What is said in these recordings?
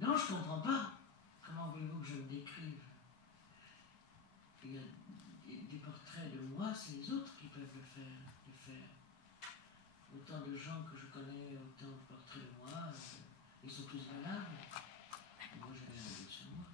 Non, je ne comprends pas. Comment voulez-vous que je me décrive? Il y a des portraits de moi, c'est les autres qui peuvent le faire. Autant de gens que je connais, autant de portraits de moi, ils sont tous valables. Moi, j'ai rien à dire sur moi.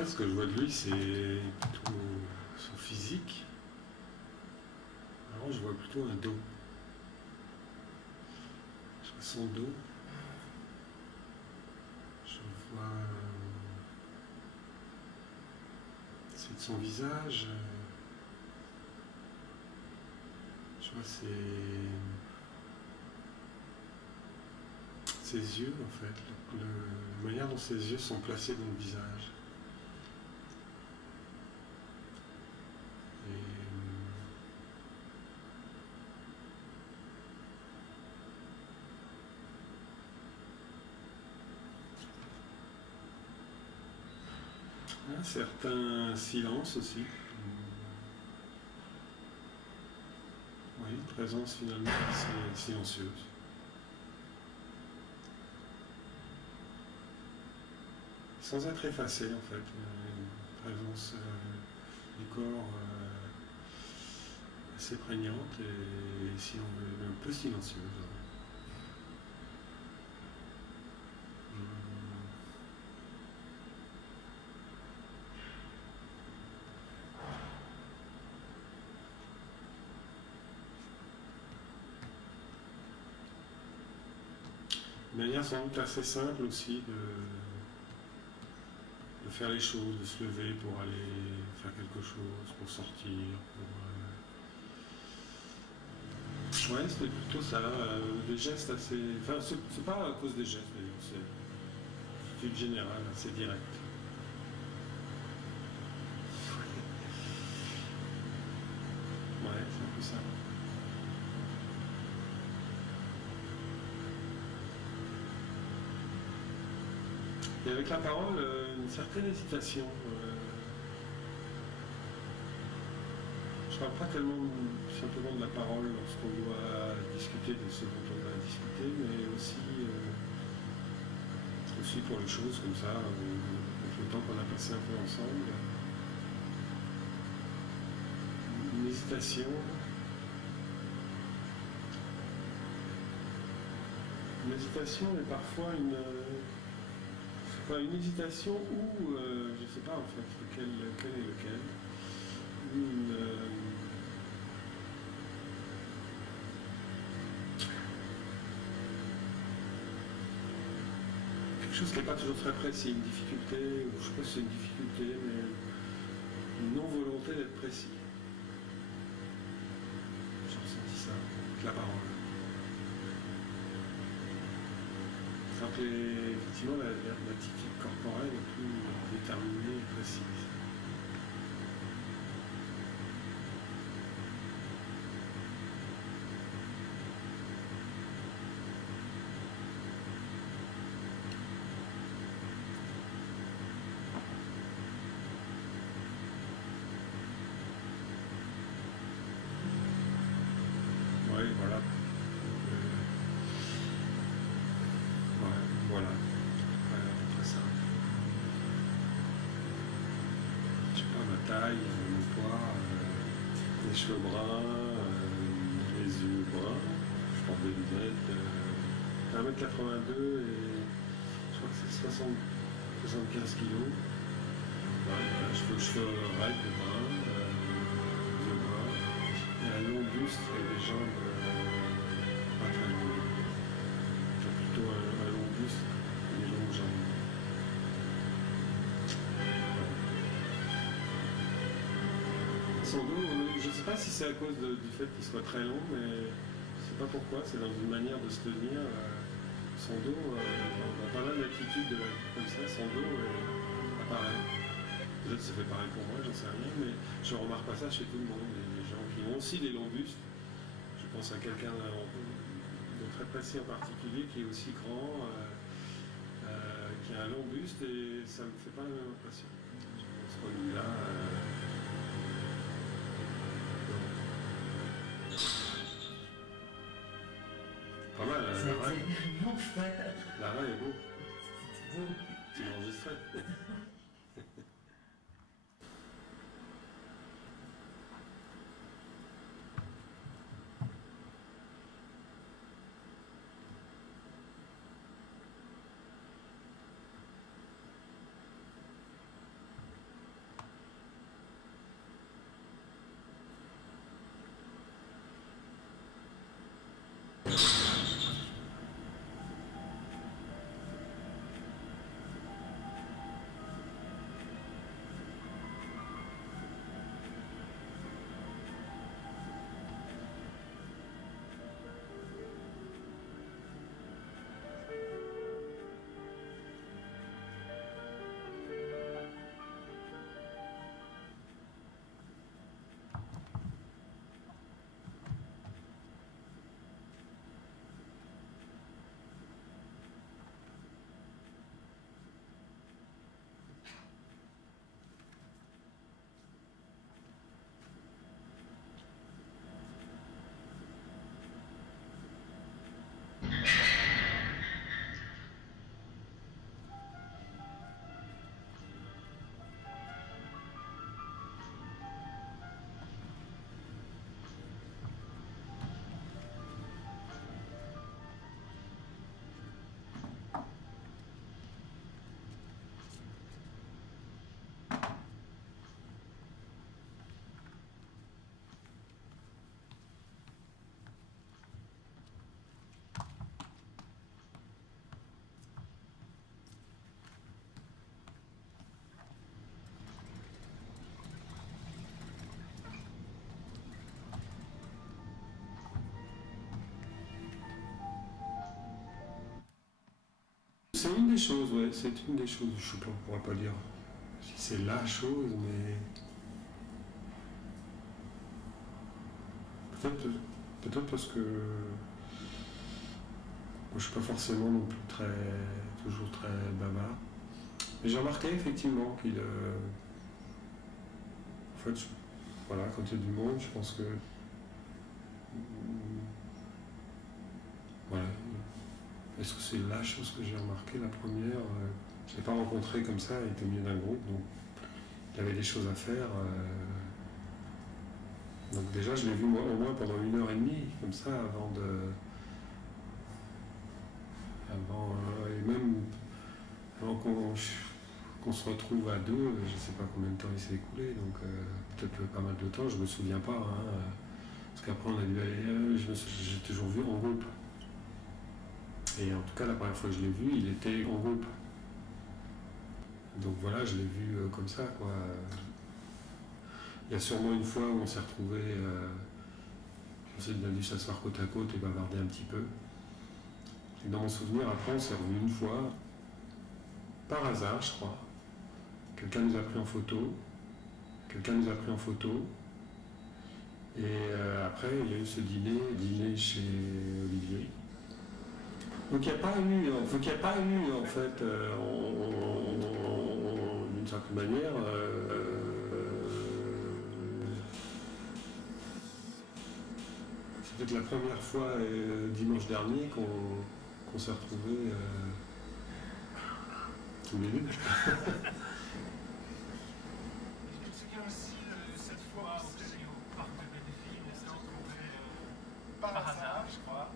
fait, ce que je vois de lui, c'est plutôt son physique. Alors, je vois plutôt un dos. Je vois son dos. Je vois c'est de son visage. Je vois ses yeux, en fait. La manière dont ses yeux sont placés dans le visage. Un certain silence aussi. Oui, une présence finalement assez silencieuse. Sans être effacée en fait. Une présence du corps assez prégnante et si on veut un peu silencieuse. Une manière sans doute assez simple aussi de faire les choses, de se lever pour aller faire quelque chose, pour sortir, Ouais, c'était plutôt ça, des gestes assez... Enfin, c'est pas à cause des gestes d'ailleurs, c'est une générale, assez direct. Ouais, c'est un peu ça. Et avec la parole, une certaine hésitation. Je parle pas tellement simplement de la parole lorsqu'on doit discuter de ce dont on va discuter, mais aussi pour les choses comme ça, avec le temps qu'on a passé un peu ensemble. Une hésitation. Une hésitation et parfois une hésitation où, je sais pas en fait, lequel est lequel. Quelque chose qui n'est pas toujours très précis, une difficulté, ou je sais pas si c'est une difficulté, mais une non-volonté d'être précis. J'ai ressenti ça avec la parole. Effectivement, l'attitude corporelle est plus déterminée et précise. Oui, voilà. Voilà. À peu près ça. Je sais pas, ma taille, mon poids, les cheveux bruns, les yeux bruns. Je porte des lunettes. 1m82 et je crois que c'est 75 kilos. Voilà, cheveux raides, bruns, yeux bruns. Et un long buste et des jambes pas très longues. Enfin, plutôt un long buste et des longues jambes. Son dos, je ne sais pas si c'est à cause du fait qu'il soit très long, mais je ne sais pas pourquoi, c'est dans une manière de se tenir. Son dos, dans pas mal d'attitudes comme ça, son dos apparaît. Peut-être ça fait pareil pour moi, j'en sais rien, mais je ne remarque pas ça chez tout le monde. Les gens qui ont aussi des longs bustes, je pense à quelqu'un de très précis en particulier qui est aussi grand, qui a un long buste et ça ne me fait pas la même impression. Je pense que lui-là. Pas mal, l'arrêt. L'enfer. L'arrêt est beau. Beau. Tu l'as enregistré. c'est une des choses, ouais, c'est une des choses, je sais pas, on pourra pas dire si c'est la chose, mais peut-être parce que moi, je suis pas forcément non plus toujours très bavard. Mais j'ai remarqué effectivement qu'il, en fait, voilà, quand il y a du monde, je pense que, voilà, est-ce que c'est la chose que j'ai remarqué, la première, je l'ai pas rencontré comme ça, il était au milieu d'un groupe, donc il avait des choses à faire. Donc déjà, je l'ai vu au moins pendant 1h30, comme ça, et même avant qu'on se retrouve à deux, je ne sais pas combien de temps il s'est écoulé, donc peut-être pas mal de temps, je ne me souviens pas, hein, parce qu'après on a dû aller, j'ai toujours vu en groupe. Et en tout cas, la première fois que je l'ai vu, il était en groupe. Donc voilà, je l'ai vu comme ça, quoi. Il y a sûrement une fois où on s'est retrouvés, on s'est dû s'asseoir côte à côte et bavarder un petit peu. Et dans mon souvenir, après, on s'est revus une fois, par hasard, je crois. Quelqu'un nous a pris en photo. Et après, il y a eu ce dîner chez Olivier. Donc il n'y a pas eu, en fait, d'une certaine manière, c'est peut-être la première fois dimanche dernier qu'on s'est retrouvés tous les deux. Par hasard, je crois.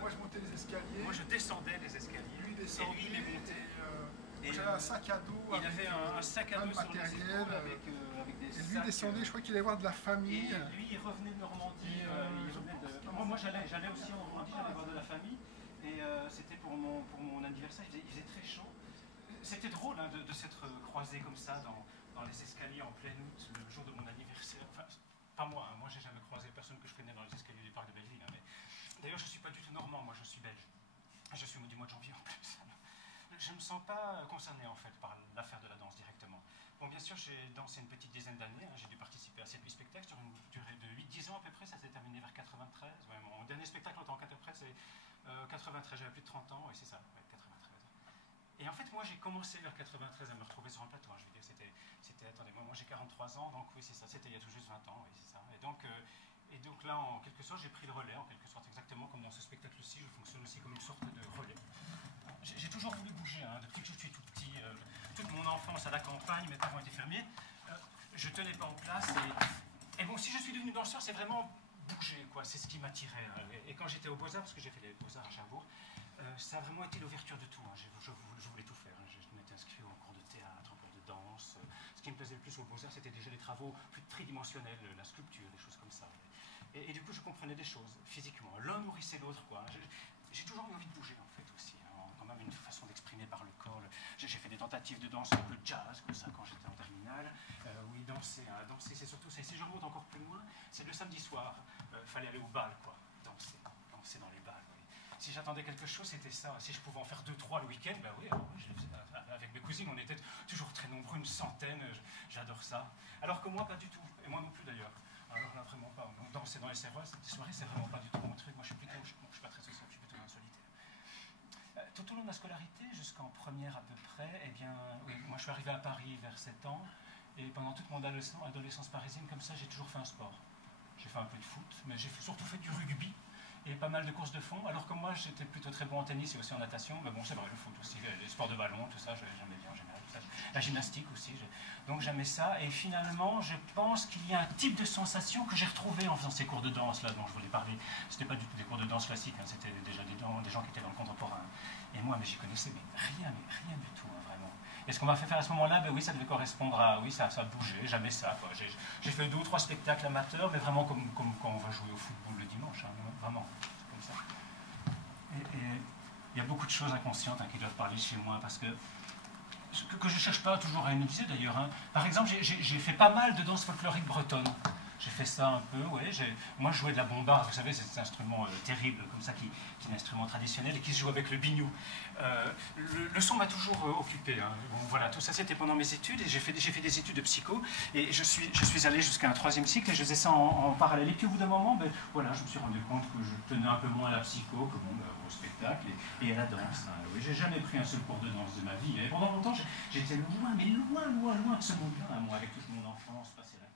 Moi, je montais les escaliers. Moi, je descendais les escaliers. Lui descendait. Et lui, il les montait. J'avais un sac à dos. Il avait un sac à dos sur les épaules avec des et lui sacs, descendait, je crois qu'il allait voir de la famille. Et lui, il revenait de Normandie. Moi, j'allais aussi en Normandie, j'allais voir de la famille. Et c'était pour mon anniversaire, il faisait très chaud. C'était drôle hein, de s'être croisés comme ça dans les escaliers en plein août, le jour de mon anniversaire. Enfin, pas moi, hein. Moi j'ai jamais croisé personne que je connais dans les escaliers du parc de Belleville. Hein, mais... D'ailleurs, je ne suis pas du tout normand, moi je suis belge. Je suis du mois de janvier en plus. Je ne me sens pas concerné en fait par l'affaire de la danse directement. Bon, bien sûr, j'ai dansé une petite dizaine d'années, hein. J'ai dû participer à 7-8 spectacles sur une durée de 8-10 ans à peu près, ça s'est terminé vers 93. Ouais, mon dernier spectacle en tant qu'interprète, c'est 93, j'avais plus de 30 ans, oui c'est ça, ouais, 93. Et en fait, moi j'ai commencé vers 93 à me retrouver sur un plateau. Je veux dire, attendez, moi j'ai 43 ans, donc oui c'est ça, c'était il y a tout juste 20 ans, oui c'est ça. Et donc là, en quelque sorte, j'ai pris le relais, en quelque sorte, exactement comme dans ce spectacle-ci, je fonctionne aussi comme une sorte de relais. J'ai toujours voulu bouger, hein, depuis que je suis tout petit, toute mon enfance à la campagne, mes parents étaient fermiers, je tenais pas en place. Et bon, si je suis devenu danseur, c'est vraiment bouger, quoi, c'est ce qui m'attirait. Et quand j'étais au Beaux-Arts, parce que j'ai fait les Beaux-Arts à Cherbourg, ça a vraiment été l'ouverture de tout. Hein. Je voulais tout faire. Hein. Je m'étais inscrit en cours de théâtre, en cours de danse. Ce qui me plaisait le plus au Beaux-Arts, c'était déjà les travaux plus tridimensionnels, la sculpture, des choses comme ça. Et du coup, je comprenais des choses physiquement. L'un nourrissait l'autre, quoi. J'ai toujours eu envie de bouger, en fait, aussi. Hein. Quand même une façon d'exprimer par le corps. J'ai fait des tentatives de danse un peu jazz, comme ça, quand j'étais en terminale. Oui, danser, c'est surtout ça. Et si je remonte encore plus loin, c'est le samedi soir. Fallait aller au bal, quoi. Danser dans les bals. Si j'attendais quelque chose, c'était ça. Si je pouvais en faire 2-3 le week-end, ben oui, je le faisais. Avec mes cousines, on était toujours très nombreux, une centaine. J'adore ça. Alors que moi, pas du tout. Et moi non plus, d'ailleurs. Alors là, vraiment pas. Donc, danser dans les soirées, c'est vraiment pas du tout mon truc. Moi, je suis pas très social, je suis plutôt un solitaire. Tout au long de ma scolarité, jusqu'en première à peu près, eh bien, oui, moi, je suis arrivé à Paris vers 7 ans. Et pendant toute mon adolescence parisienne, comme ça, j'ai toujours fait un sport. J'ai fait un peu de foot, mais j'ai surtout fait du rugby. Et pas mal de courses de fond, alors que moi j'étais plutôt très bon en tennis et aussi en natation, mais bon c'est vrai, le foot aussi, les sports de ballon, tout ça, j'aimais bien en général, tout ça. La gymnastique aussi, donc j'aimais ça, et finalement je pense qu'il y a un type de sensation que j'ai retrouvé en faisant ces cours de danse là dont je voulais parler. C'était pas du tout des cours de danse classiques, hein, c'était déjà des gens qui étaient dans le contemporain. Et moi, mais j'y connaissais mais rien du tout, hein, vraiment. Et ce qu'on m'a fait faire à ce moment-là, ben oui, ça devait correspondre à, oui, ça bougeait, jamais ça, quoi. J'ai fait 2 ou 3 spectacles amateurs, mais vraiment comme quand on va jouer au football le dimanche, hein, vraiment, comme ça. Et il y a beaucoup de choses inconscientes hein, qui doivent parler chez moi, parce que je ne cherche pas toujours à analyser d'ailleurs. Hein. Par exemple, j'ai fait pas mal de danse folklorique bretonne. j'ai fait ça un peu, ouais. Moi, je jouais de la bombarde, vous savez, c'est cet instrument terrible, comme ça, qui est un instrument traditionnel et qui se joue avec le biniou. Le son m'a toujours occupé. Hein. Bon, voilà, tout ça, c'était pendant mes études, et j'ai fait des études de psycho, et je suis allé jusqu'à un 3e cycle, et je faisais ça en parallèle. Et puis, au bout d'un moment, ben, voilà, je me suis rendu compte que je tenais un peu moins à la psycho que bon, au spectacle et à la danse. Hein. Oui, j'ai jamais pris un seul cours de danse de ma vie. Et pendant longtemps, j'étais loin, mais loin de ce monde-là, moi, avec toute mon enfance, passé la